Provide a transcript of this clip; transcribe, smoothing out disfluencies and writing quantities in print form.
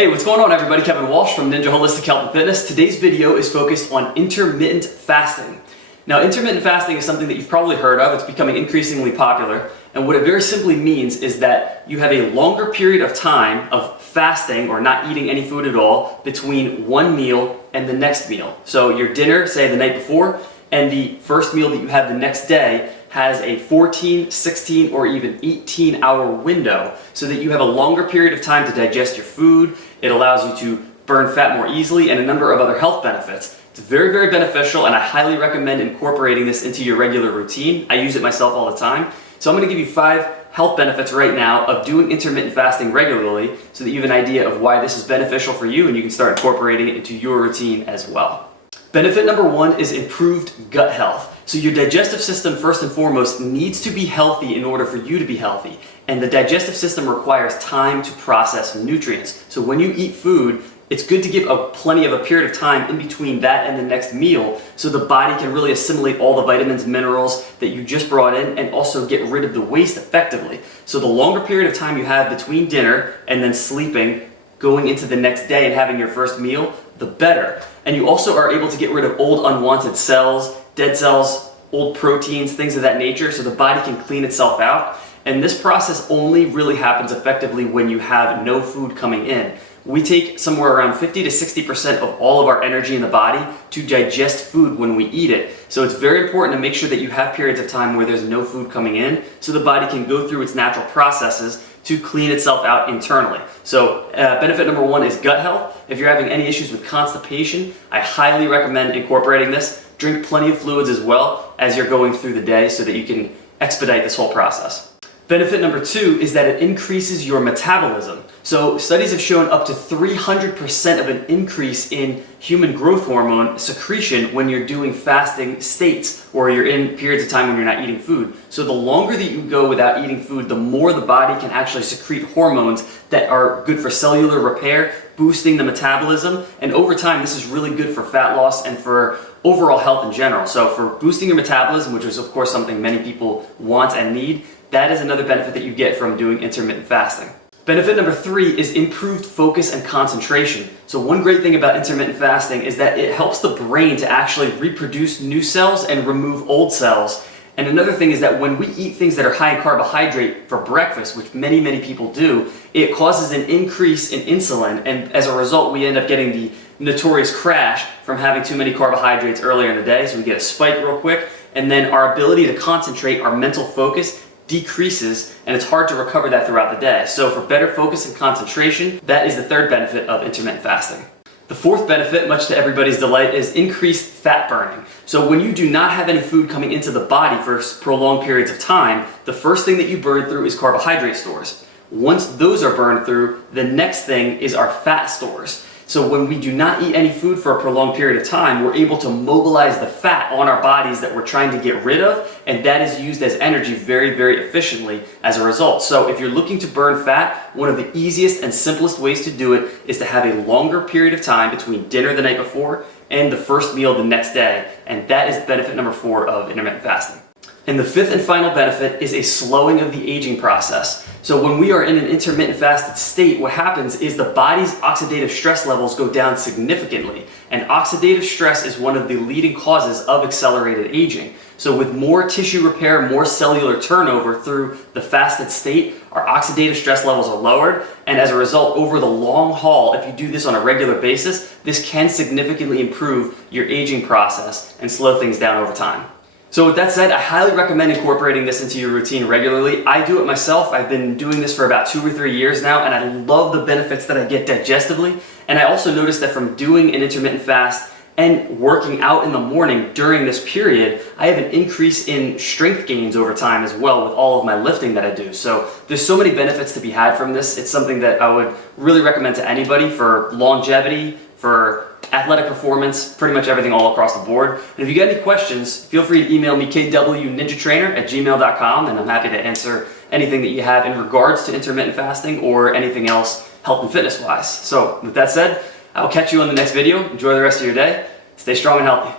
Hey, what's going on everybody? Kevin Walsh from Ninja Holistic Health and Fitness. Today's video is focused on intermittent fasting. Now, intermittent fasting is something that you've probably heard of. It's becoming increasingly popular. And what it very simply means is that you have a longer period of time of fasting or not eating any food at all between one meal and the next meal. So your dinner, say the night before, and the first meal that you have the next day has a 14, 16, or even 18-hour window so that you have a longer period of time to digest your food. It allows you to burn fat more easily and a number of other health benefits. It's very, very beneficial, and I highly recommend incorporating this into your regular routine. I use it myself all the time. So I'm going to give you 5 health benefits right now of doing intermittent fasting regularly so that you have an idea of why this is beneficial for you and you can start incorporating it into your routine as well. Benefit number 1 is improved gut health. So your digestive system, first and foremost, needs to be healthy in order for you to be healthy. And the digestive system requires time to process nutrients. So when you eat food, it's good to give plenty of a period of time in between that and the next meal so the body can really assimilate all the vitamins, minerals that you just brought in and also get rid of the waste effectively. So the longer period of time you have between dinner and then sleeping, going into the next day and having your first meal, the better. And you also are able to get rid of old unwanted cells, dead cells, old proteins, things of that nature, so the body can clean itself out. And this process only really happens effectively when you have no food coming in. We take somewhere around 50 to 60% of all of our energy in the body to digest food when we eat it. So it's very important to make sure that you have periods of time where there's no food coming in so the body can go through its natural processes to clean itself out internally. So benefit number 1 is gut health. If you're having any issues with constipation, I highly recommend incorporating this. Drink plenty of fluids as well as you're going through the day so that you can expedite this whole process. Benefit number 2 is that it increases your metabolism. So studies have shown up to 300% of an increase in human growth hormone secretion when you're doing fasting states or you're in periods of time when you're not eating food. So the longer that you go without eating food, the more the body can actually secrete hormones that are good for cellular repair, boosting the metabolism, and over time this is really good for fat loss and for overall health in general. So for boosting your metabolism, which is of course something many people want and need, that is another benefit that you get from doing intermittent fasting. Benefit number 3 is improved focus and concentration. So one great thing about intermittent fasting is that it helps the brain to actually reproduce new cells and remove old cells. And another thing is that when we eat things that are high in carbohydrate for breakfast, which many, many people do, it causes an increase in insulin, and as a result we end up getting the notorious crash from having too many carbohydrates earlier in the day. So we get a spike real quick, and then our ability to concentrate, our mental focus, decreases, and it's hard to recover that throughout the day. So for better focus and concentration, that is the 3rd benefit of intermittent fasting. The 4th benefit, much to everybody's delight, is increased fat burning. So when you do not have any food coming into the body for prolonged periods of time, the first thing that you burn through is carbohydrate stores. Once those are burned through, the next thing is our fat stores. So when we do not eat any food for a prolonged period of time, we're able to mobilize the fat on our bodies that we're trying to get rid of, and that is used as energy very, very efficiently as a result. So if you're looking to burn fat, one of the easiest and simplest ways to do it is to have a longer period of time between dinner the night before and the first meal the next day, and that is benefit number 4 of intermittent fasting. And the 5th and final benefit is a slowing of the aging process. So when we are in an intermittent fasted state, what happens is the body's oxidative stress levels go down significantly. And oxidative stress is one of the leading causes of accelerated aging. So with more tissue repair, more cellular turnover through the fasted state, our oxidative stress levels are lowered. And as a result, over the long haul, if you do this on a regular basis, this can significantly improve your aging process and slow things down over time. So with that said, I highly recommend incorporating this into your routine regularly. I do it myself. I've been doing this for about 2 or 3 years now, and I love the benefits that I get digestively. And I also noticed that from doing an intermittent fast and working out in the morning during this period, I have an increase in strength gains over time as well with all of my lifting that I do. So there's so many benefits to be had from this. It's something that I would really recommend to anybody for longevity, for athletic performance, pretty much everything all across the board. And if you got any questions, feel free to email me kwninjatrainer@gmail.com, and I'm happy to answer anything that you have in regards to intermittent fasting or anything else health and fitness wise. So with that said, I'll catch you on the next video. Enjoy the rest of your day. Stay strong and healthy.